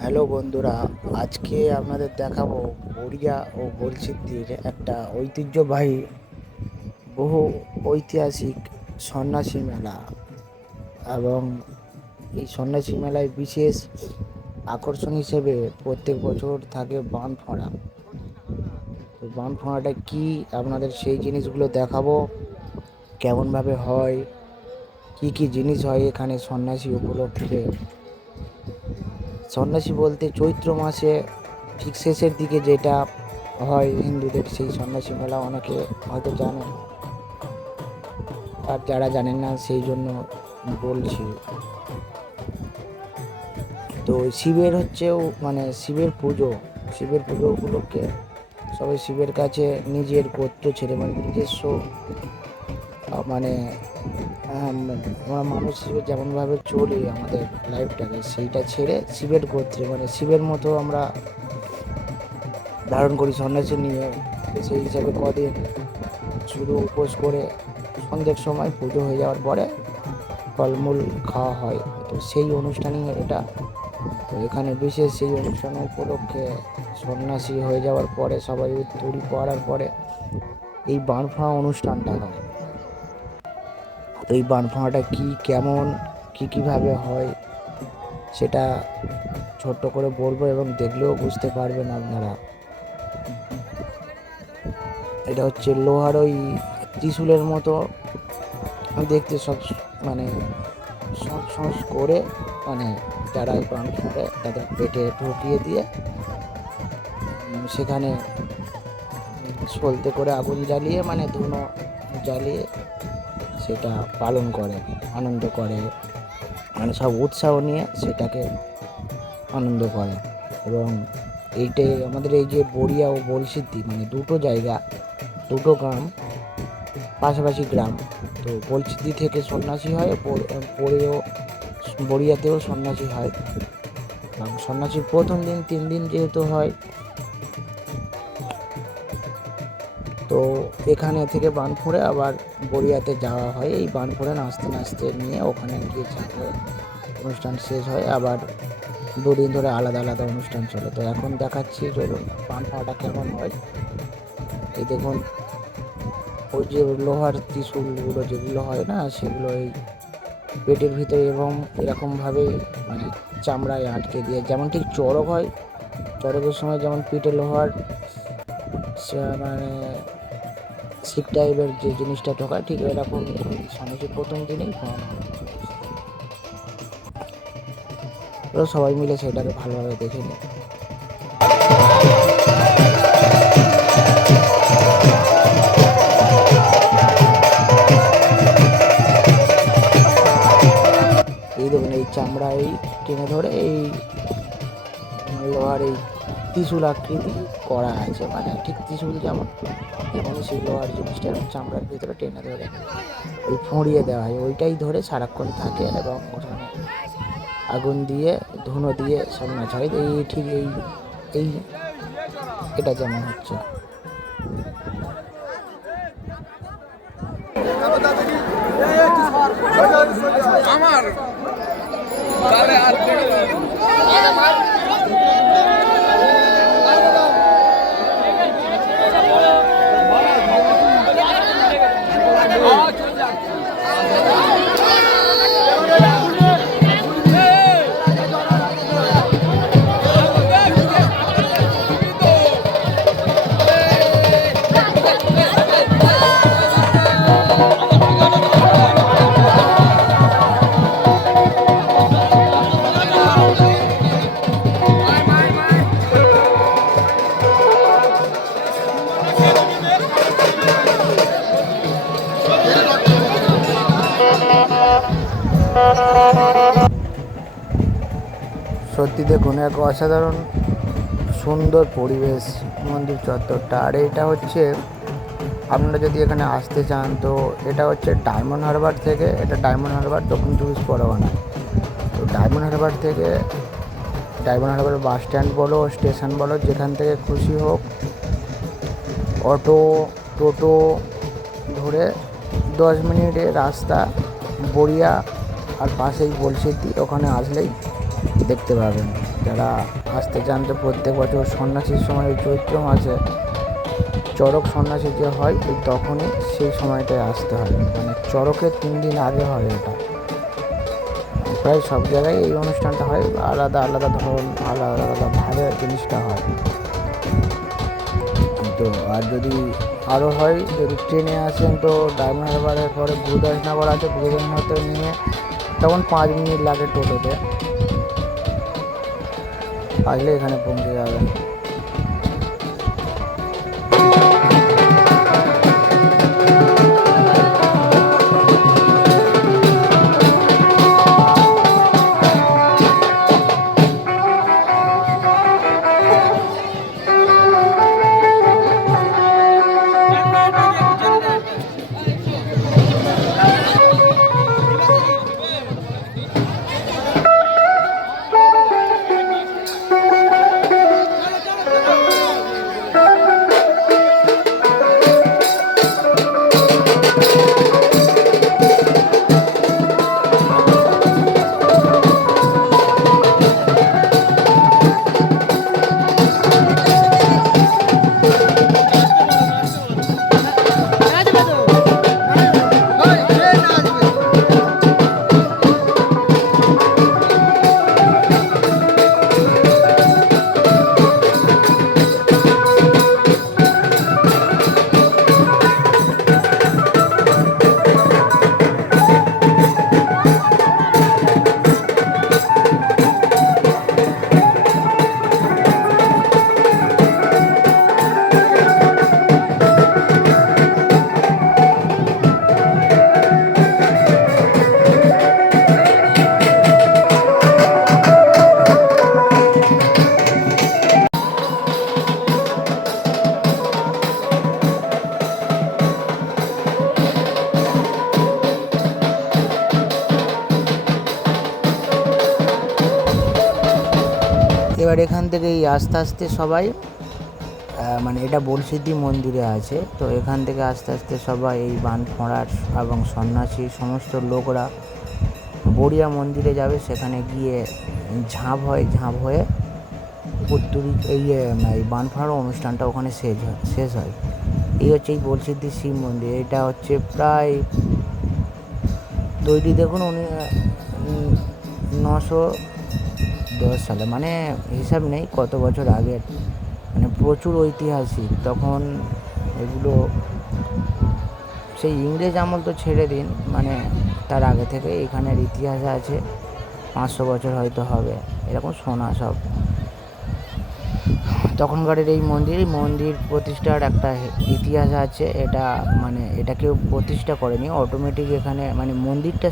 Hello বন্ধুরা, আজকে আপনাদের দেখাবো গড়িয়া ও গলসিদ্দির একটা ঐতিহ্যবাহী বহু ঐতিহাসিক সন্ন্যাসী মেলা। এবং এই সন্ন্যাসী মেলায় বিশেষ আকর্ষণ হিসেবে প্রত্যেক বছর থাকে বান ফোঁড়া। তো বান ফোঁড়াটা কী, আপনাদের সেই জিনিসগুলো দেখাবো, কেমনভাবে হয়, কি কি জিনিস হয় এখানে সন্ন্যাসী উপলক্ষে। সন্ন্যাসী বলতে চৈত্র মাসে ঠিক শেষের দিকে যেটা হয় হিন্দুদের, সেই সন্ন্যাসী মেলা অনেকে হয়তো জানেন, আর যারা জানেন না সেই জন্য বলছি। তো শিবের শিবের পুজো উপলক্ষে সবাই শিবের কাছে নিজের গোত্র ছেড়ে, মানে নিজস্ব মানে আমরা মানুষ হিসেবে যেমনভাবে চলি আমাদের লাইফটাকে, সেইটা ছেড়ে শিবের গোত্রে, মানে শিবের মতো আমরা ধারণ করি সন্ন্যাসী নিয়ে। সেই হিসাবে কদিন শুধু উপোস করে সন্ধ্যের সময় পুজো হয়ে যাওয়ার পরে ফলমূল খাওয়া হয়। তো সেই অনুষ্ঠানই এটা। তো এখানে বিশেষ সেই অনুষ্ঠান উপলক্ষে সন্ন্যাসী হয়ে যাওয়ার পরে সবাই তৈরি করার পরে এই বান ফোঁড়া অনুষ্ঠানটা হয়। তো এই বান ফোঁড়াটা কী, কেমন, কীভাবে হয় সেটা ছোট্ট করে বলবো, এবং দেখলেও বুঝতে পারবেন আপনারা। এটা হচ্ছে লোহার ওই ত্রিশূলের মতো দেখতে, সব মানে সস করে, মানে যারা এই বান ফোঁড়ে তাদের পেটে ঢুকিয়ে দিয়ে সেখানে সলতে করে আগুন জ্বালিয়ে, মানে ধুনো জ্বালিয়ে সেটা পালন করে, আনন্দ করে, মানে সব উৎসাহ নিয়ে সেটাকে আনন্দ করে। এবং এইটাই আমাদের এই যে বড়িয়া ও গলসিদ্দি, মানে দুটো জায়গা, দুটো গ্রাম, পাশাপাশি গ্রাম। তো গলসিদ্দি থেকে সন্ন্যাসী হয়, পরেও বড়িয়াতেও সন্ন্যাসী হয়। এবং সন্ন্যাসীর প্রথম দিন 3 দিন যেহেতু হয়, তো এখানে থেকে বান ফোঁড়ে আবার বড়িয়াতে যাওয়া হয়। এই বান ফোঁড়ে নাচতে নাচতে নিয়ে ওখানে গিয়ে অনুষ্ঠান শেষ হয়। আবার 2 দিন ধরে আলাদা আলাদা অনুষ্ঠান চলে। তো এখন দেখাচ্ছি চলুন বান ফোঁড়াটা কেমন হয়। এই দেখুন, ওই যে লোহার ত্রিশূলগুলো যেগুলো হয় না, সেগুলো এই পেটের ভিতরে এবং এরকমভাবে মানে চামড়ায় আটকে দিয়ে, যেমন ঠিক চড়ক হয়, চড়কের সময় যেমন পেটে লোহার মানে শিপ টাইপের যে জিনিসটা ঢোকায়, ঠিক এরকম সন্ন্যাসী প্রথম দিনেই খাওয়ানো হয়। সবাই মিলে সেটাকে ভালোভাবে দেখে নিই। এই দেখুন, এই চামড়ায় টেনে ধরে এই লোহার এই ত্রিশূল আকৃতি করা আছে, মানে ঠিক ত্রিশূল যেমন, তেমনই সেই লোহার জিনিসটা চামড়ার ভিতরে টেনে ধরে ওই ফুঁড়িয়ে দেওয়া হয়। ওইটাই ধরে সারাক্ষণ থাকে এবং ওখানে আগুন দিয়ে ধুনো দিয়ে সব নাচা হয়। এই ঠিক এই এই এটা যেমন হচ্ছে। আমার সত্যি দেখুন, এক অসাধারণ সুন্দর পরিবেশ মন্দির চত্বরটা। আর এটা হচ্ছে, আপনারা যদি এখানে আসতে চান, তো এটা হচ্ছে ডায়মন্ড হারবার থেকে, এটা ডায়মন্ড হারবার দক্ষিণ 24 পরগনা। তো ডায়মন্ড হারবার থেকে, ডায়মন্ড হারবার বাস স্ট্যান্ড বলো, স্টেশন বলো, যেখান থেকে খুশি হোক, অটো, টোটো ধরে 10 মিনিটের রাস্তা বড়িয়া, আর পাশেই গলসিদ্দি। ওখানে আসলেই দেখতে পাবেন। যারা আসতে চান তো প্রত্যেক বছর সন্ন্যাসীর সময় চৈত্র মাসে চড়ক সন্ন্যাসী যে হয় ওই তখনই সেই সময়টায় আসতে হয়, মানে চড়কের 3 দিন আগে হয় এটা। প্রায় সব জায়গায় এই অনুষ্ঠানটা হয়, আলাদা আলাদা ধরন, আলাদা আলাদা ভাবে জিনিসটা হয়। তো আর যদি আরও হয়, যদি ট্রেনে আসেন তো ডায়মন্ড হারবারের পরে গুরুদাসনগর আছে, গুরুদাসনগর নিয়ে তখন 5 মিনিট লাগে টোটোতে, আসলে এখানে পৌঁছে যাবেন। এবার এখান থেকেই আস্তে আস্তে সবাই মানে এটা বলসিদ্ধি মন্দিরে আছে, তো এখান থেকে আস্তে আস্তে সবাই এই বানফোঁড়ার এবং সন্ন্যাসী সমস্ত লোকরা বড়িয়া মন্দিরে যাবে। সেখানে গিয়ে ঝাঁপ হয়, ঝাঁপ হয়ে উত্তরি এই বানফোঁড়ার অনুষ্ঠানটা ওখানে শেষ হয়। এই হচ্ছে এই বলসিদ্ধি শিব মন্দির। এটা হচ্ছে প্রায় তৈরি দেখুন 910 সালে, মানে হিসাব নেই কত বছর আগের, মানে প্রচুর ঐতিহাসিক। তখন এগুলো সেই ইংরেজ আমল তো ছেড়ে দিন, মানে তার আগে থেকে এখানের ইতিহাস আছে, 500 বছর হয়তো হবে এরকম শোনা সব। তখনকারের এই মন্দির প্রতিষ্ঠার একটা ইতিহাস আছে। এটা মানে এটা কেউ প্রতিষ্ঠা করেনি, অটোমেটিক এখানে মানে মন্দিরটা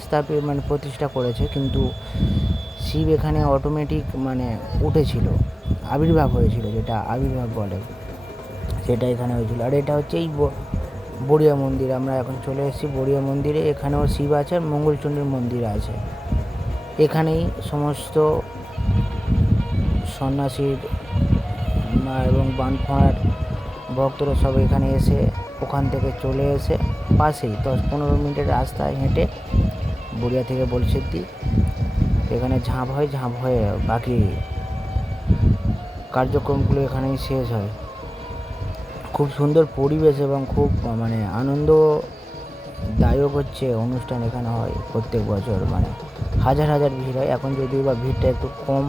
মানে প্রতিষ্ঠা করেছে, কিন্তু শিব এখানে অটোমেটিক মানে উঠেছিল, আবির্ভাব হয়েছিল, যেটা আবির্ভাব বলে সেটা এখানে হয়েছিল। আর এটা হচ্ছে এই বড়িয়া মন্দির। আমরা এখন চলে এসেছি বড়িয়া মন্দিরে। এখানেও শিব আছে আর মঙ্গলচণ্ডীর মন্দির আছে। এখানেই সমস্ত সন্ন্যাসীর এবং বানফোঁড়ার ভক্তরা সব এখানে এসে ওখান থেকে চলে এসে পাশেই 10-15 মিনিটের রাস্তায় হেঁটে বড়িয়া থেকে বলসিদ্ধি এখানে ঝাঁপ হয়, ঝাঁপ হয়ে বাকি কার্যক্রমগুলো এখানেই শেষ হয়। খুব সুন্দর পরিবেশ এবং খুব মানে আনন্দদায়ক হচ্ছে অনুষ্ঠান এখানে হয় প্রত্যেক বছর, মানে হাজার হাজার ভিড় হয়। এখন যদিও বা ভিড়টা একটু কম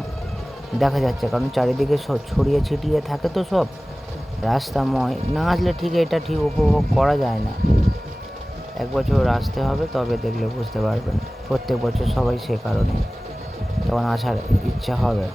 দেখা যাচ্ছে, কারণ চারিদিকে সব ছড়িয়ে ছিটিয়ে থাকে তো সব রাস্তাময়, না আসলে এটা ঠিক উপভোগ করা যায় না। এক বছর আসতে হবে, তবে দেখলে বুঝতে পারবেন। প্রত্যেক বছর সবাই সে কারণে তখন আসার ইচ্ছা হবে।